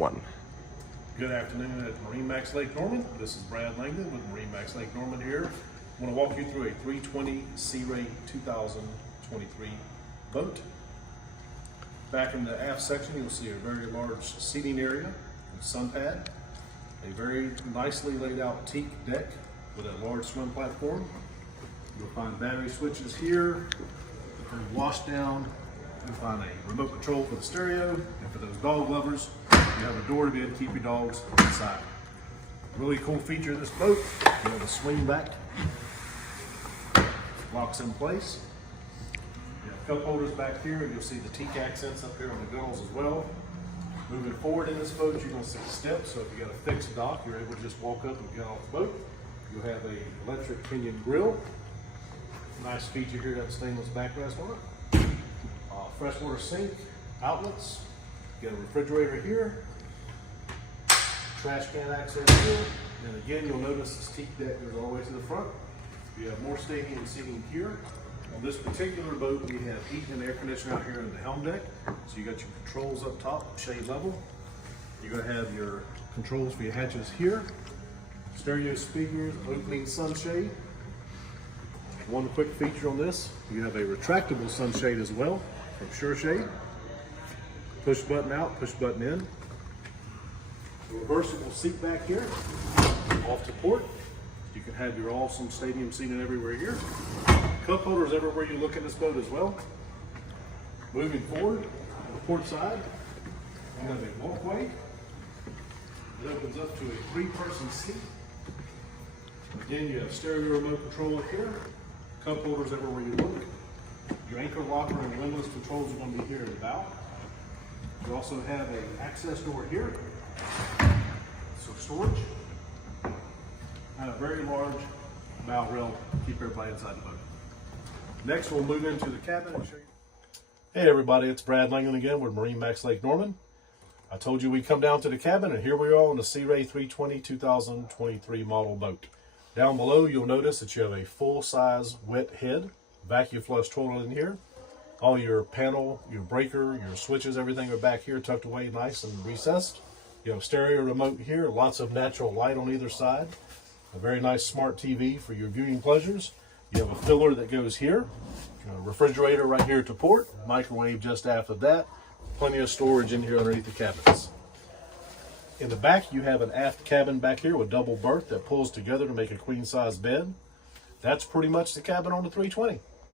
1. Good afternoon at MarineMax Lake Norman. This is Brad Langdon with MarineMax Lake Norman here. I want to walk you through a 320 Sea Ray 2023 boat. Back in the aft section, you'll see a very large seating area with sun pad, a very nicely laid out teak deck with a large swim platform. You'll find battery switches here, and wash down. You'll find a remote control for the stereo, and for those dog lovers, you have a door to be able to keep your dogs inside. Really cool feature of this boat, you have a swing back, locks in place. You have cup holders back here, and you'll see the teak accents up here on the gunnels as well. Moving forward in this boat, you're going to see steps, so if you got a fixed dock, you're able to just walk up and get off the boat. You'll have a electric pinion grill. Nice feature here, got stainless backrest on it. Freshwater sink, outlets. You got a refrigerator here. Trash can access here. And again, you'll notice this teak deck goes all the way to the front. You have more stadium seating here. On this particular boat, we have heat and air conditioning out here in the helm deck. So you got your controls up top, shade level. You're gonna have your controls for your hatches here. Stereo speakers, opening sunshade. One quick feature on this, you have a retractable sunshade as well from SureShade. Push button out, push button in. A reversible seat back here, off to port. You can have your awesome stadium seating everywhere here. Cup holders everywhere you look in this boat as well. Moving forward, on the port side, you have a walkway. It opens up to a 3-person seat. Again, you have stereo remote control up here. Cup holders everywhere you look. Your anchor locker and windlass controls are going to be here in the bow. You also have an access door here, so storage. And a very large bow rail to keep everybody inside the boat. Next, we'll move into the cabin and show you. Hey everybody, it's Brad Langdon again with MarineMax Lake Norman. I told you we'd come down to the cabin, and here we are on the Sea Ray 320 2023 model boat. Down below, you'll notice that you have a full-size wet head, vacuum flush toilet in here. All your panel, your breaker, your switches, everything are back here tucked away nice and recessed. You have stereo remote here, lots of natural light on either side. A very nice smart TV for your viewing pleasures. You have a filler that goes here. A refrigerator right here to port. Microwave just after that. Plenty of storage in here underneath the cabinets. In the back, you have an aft cabin back here with double berth that pulls together to make a queen size bed. That's pretty much the cabin on the 320.